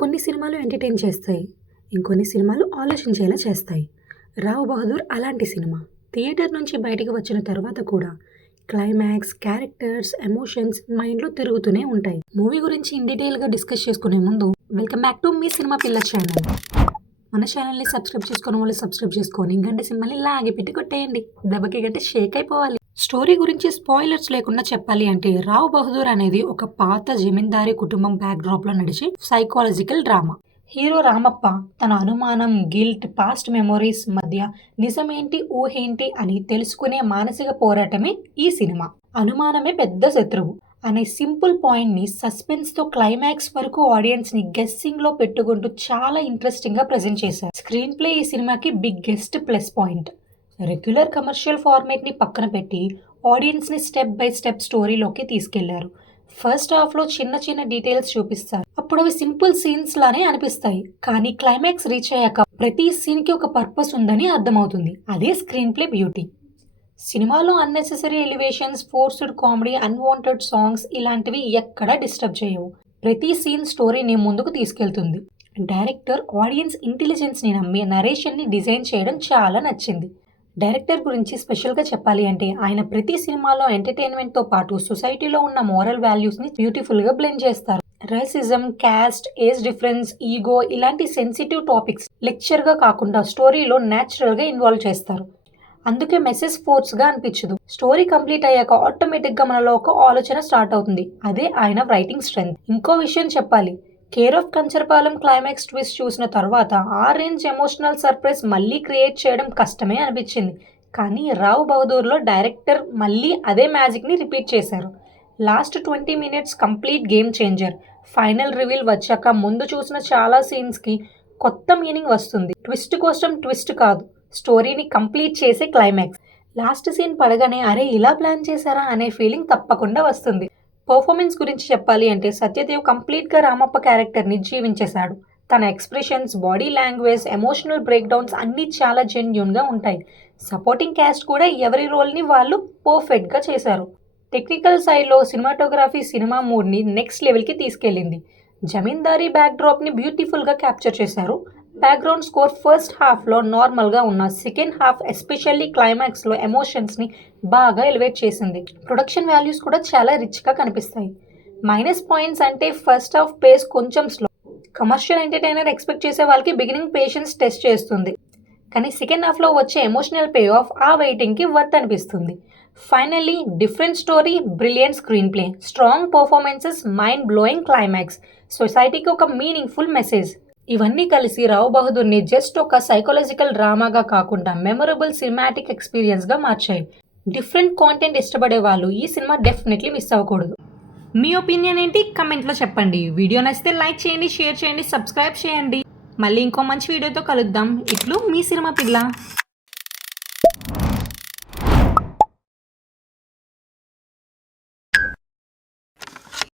కొన్ని సినిమాలు ఎంటర్‌టైన్ చేస్తాయి. ఇంకొన్ని సినిమాలు ఆలోచించేలా చేస్తాయి. 'రావ్ బహదూర్' అలాంటి సినిమా. థియేటర్ నుంచి బయటికి వచ్చిన తర్వాత కూడా క్లైమాక్స్, క్యారెక్టర్స్, ఎమోషన్స్ మైండ్‌లో తిరుగుతూనే ఉంటాయి. మూవీ గురించి ఇన్ డీటెయిల్‌గా డిస్కస్ చేసుకునే ముందు welcome back to me cinema పిల్ల ఛానల్. మన ఛానల్‌ని సబ్స్క్రైబ్ చేసుకోని వాళ్ళు సబ్స్క్రైబ్ చేసుకొని గంట సింబల్‌ని లాగి పెట్టి కొట్టేయండి. దెబ్బకి గంట షేక్ అయిపోవాలి. స్టోరీ గురించి స్పాయిలర్స్ లేకుండా చెప్పాలి అంటే 'రావ్ బహదూర్' అనేది ఒక పాత జమీందారీ కుటుంబం బ్యాక్‌డ్రాప్‌లో నడిచే సైకలాజికల్ డ్రామా. హీరో రామప్ప తన అనుమానం, గిల్ట్, పాస్ట్ మెమోరీస్ మధ్య నిజమేంటి, ఊహేంటి అని తెలుసుకునే మానసిక పోరాటమే ఈ సినిమా. అనుమానమే పెద్ద శత్రువు అనే సింపుల్ పాయింట్‌ని సస్పెన్స్‌తో క్లైమాక్స్ వరకు ఆడియన్స్‌ని గెస్సింగ్‌లో పెట్టుకుంటూ చాలా ఇంట్రెస్టింగ్‌గా ప్రెజెంట్ చేశారు. స్క్రీన్ ప్లే ఈ సినిమాకి biggest plus point. Regular commercial ఫార్మాట్‌ని పక్కన పెట్టి ఆడియన్స్‌ని స్టెప్ బై స్టెప్ స్టోరీలోకి తీసుకెళ్లారు. ఫస్ట్ హాఫ్‌లో చిన్న చిన్న డీటెయిల్స్ చూపిస్తారు. అప్పుడు అవి సింపుల్ సీన్స్ లానే అనిపిస్తాయి. కానీ క్లైమాక్స్ రీచ్ అయ్యాక ప్రతి సీన్‌కి ఒక పర్పస్ ఉందని అర్థమవుతుంది. అదే స్క్రీన్ ప్లే బ్యూటీ. సినిమాలో unnecessary elevations, forced comedy, unwanted songs ఇలాంటివి ఎక్కడా డిస్టర్బ్ చేయవు. ప్రతి సీన్ స్టోరీని ముందుకు తీసుకెళ్తుంది. డైరెక్టర్ ఆడియన్స్ ఇంటెలిజెన్స్‌ని నమ్మి నరేషన్‌ని డిజైన్ చేయడం చాలా నచ్చింది. డైరెక్టర్ గురించి స్పెషల్‌గా చెప్పాలి అంటే ఆయన ప్రతి సినిమాలో ఎంటర్‌టైన్‌మెంట్‌తో పాటు సొసైటీలో ఉన్న మోరల్ వాల్యూస్‌ని బ్యూటిఫుల్‌గా బ్లెండ్ చేస్తారు. Racism, cost, age difference, ego ఇలాంటి సెన్సిటివ్ టాపిక్స్ లెక్చర్‌గా కాకుండా స్టోరీలో న్యాచురల్‌గా ఇన్వాల్వ్ చేస్తారు. అందుకే మెసేజ్ ఫోర్స్‌గా అనిపించదు. స్టోరీ కంప్లీట్ అయ్యాక ఆటోమేటిక్‌గా మనలో ఒక ఆలోచన స్టార్ట్ అవుతుంది. అదే ఆయన రైటింగ్ స్ట్రెంగ్త్. ఇంకో విషయం చెప్పాలి. Care of Kancharapalem climax twist చూసిన తర్వాత ఆ రేంజ్ ఎమోషనల్ సర్ప్రైజ్ మళ్ళీ క్రియేట్ చేయడం కష్టమే అనిపించింది. కానీ 'రావ్ బహదూర్'లో డైరెక్టర్ మళ్ళీ అదే మ్యాజిక్‌ని రిపీట్ చేశారు. Last 20 minutes complete game changer. Final reveal వచ్చాక ముందు చూసిన చాలా సీన్స్‌కి కొత్త మీనింగ్ వస్తుంది. ట్విస్ట్ కోసం ట్విస్ట్ కాదు, స్టోరీని కంప్లీట్ చేసే క్లైమాక్స్. లాస్ట్ సీన్ పడగానే అరే ఇలా ప్లాన్ చేశారా అనే ఫీలింగ్ తప్పకుండా వస్తుంది. పర్ఫార్మెన్స్ గురించి చెప్పాలి అంటే సత్యదేవ్ కంప్లీట్‌గా రామప్ప క్యారెక్టర్‌ని జీవించేశాడు. తన expressions, body language, emotional breakdowns అన్నీ చాలా జెన్యూన్‌గా ఉంటాయి. సపోర్టింగ్ క్యాస్ట్ కూడా ఎవరి రోల్‌ని వాళ్ళు పర్ఫెక్ట్‌గా చేశారు. టెక్నికల్ సైడ్‌లో సినిమాటోగ్రఫీ సినిమా మూడ్‌ని నెక్స్ట్ లెవెల్‌కి తీసుకెళ్లింది. జమీందారీ బ్యాక్‌డ్రాప్‌ని బ్యూటిఫుల్‌గా క్యాప్చర్ చేశారు. బ్యాక్‌గ్రౌండ్ స్కోర్ ఫస్ట్ హాఫ్‌లో నార్మల్‌గా ఉన్న సెకండ్ హాఫ్ ఎస్పెషల్లీ క్లైమాక్స్‌లో ఎమోషన్స్‌ని బాగా ఎలివేట్ చేసింది. ప్రొడక్షన్ వాల్యూస్ కూడా చాలా రిచ్‌గా కనిపిస్తాయి. మైనస్ పాయింట్స్ అంటే ఫస్ట్ హాఫ్ పేస్ కొంచెం స్లో. కమర్షియల్ ఎంటర్‌టైనర్ ఎక్స్‌పెక్ట్ చేసే వాళ్ళకి బిగినింగ్ పేషెన్స్ టెస్ట్ చేస్తుంది. కానీ సెకండ్ హాఫ్‌లో వచ్చే ఎమోషనల్ పే ఆఫ్ ఆ వెయిటింగ్‌కి వర్త్ అనిపిస్తుంది. Finally different story, brilliant screen play, strong performances, mind blowing climax, సొసైటీకి ఒక మీనింగ్‌ఫుల్ మెసేజ్. ఇవన్నీ కలిసి 'రావ్ బహదూర్'ని జస్ట్ ఒక సైకలాజికల్ డ్రామాగా కాకుండా మెమరబుల్ సినిమాటిక్ ఎక్స్‌పీరియన్స్‌గా మార్చాయి. డిఫరెంట్ కాంటెంట్ ఇష్టపడే వాళ్ళు ఈ సినిమా డెఫినెట్లీ మిస్ అవ్వకూడదు. మీ ఒపీనియన్ ఏంటి కమెంట్‌లో చెప్పండి. వీడియో నచ్చితే లైక్ చేయండి, షేర్ చేయండి, సబ్స్క్రైబ్ చేయండి. మళ్ళీ ఇంకో మంచి వీడియోతో కలుద్దాం. ఇట్లు మీ సినిమా పిల్ల.